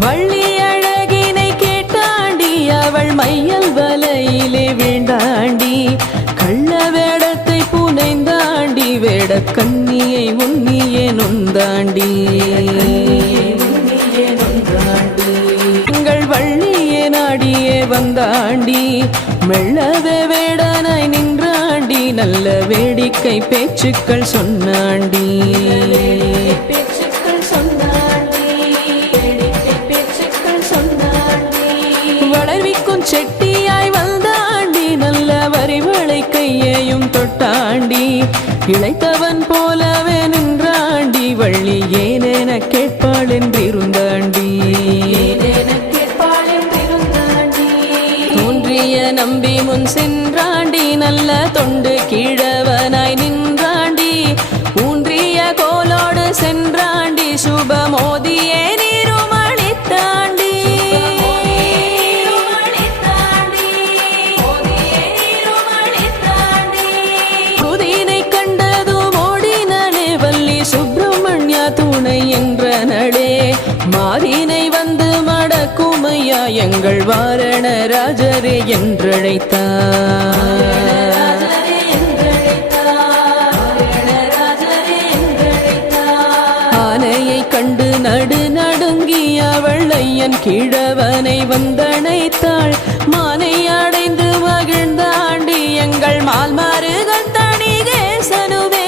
வள்ளி அழகினை கேட்டாண்டி அவள் மையல் வலையிலே வீண்டாண்டி கள்ள வேடத்தை புனைந்தாண்டி வேட கண்ணியை உன்னியே நொந்தாண்டி எங்கள் வள்ளியே நாடியே வந்தாண்டி மெல்லவே வேடனாய் நின்றாண்டி நல்ல வேடிக்கை பேச்சுக்கள் சொன்னாண்டி வளர்விக்கும் செட்டியாய் வந்தாண்டி நல்ல வரிவளை கையையும் தொட்டாண்டி இளைத்தவன் போலவே நின்றாண்டி வள்ளி ஏனென கேட்பாள் என்றிருந்தாண்டி தோன்றிய நம்பி முன் சென்றாண்டி நல்ல தொண்டு கீழவனாய் நின்றாண்டி ஊன்றிய கோலோடு சென்றாண்டி சுபமோதியே நீருமளித்தாண்டி புதினை கண்டதும் ஓடினே வள்ளி சுப்பிரமணிய துணை என்ற நடே மாறினை வந்து மடக்குமையா எங்கள் வாரண ராஜரே என்றழைத்தார். ஆனையை கண்டு நடு நடுங்கி அவள் ஐயன் கிழவனை வந்தணைத்தாள். மானை அடைந்து மகிழ்ந்தாண்டி எங்கள் மால்மாறுகள் தணிகேசனுவே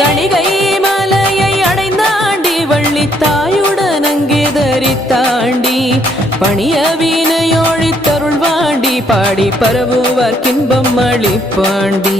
தணிகை மலையை அடைந்தாண்டி வள்ளி தாயுடன் அங்கே தரித்தாண்டி பணிய வீணையோழி தருள்வாண்டி பாடி பரவுவார் கின்பம் அளிப்பாண்டி.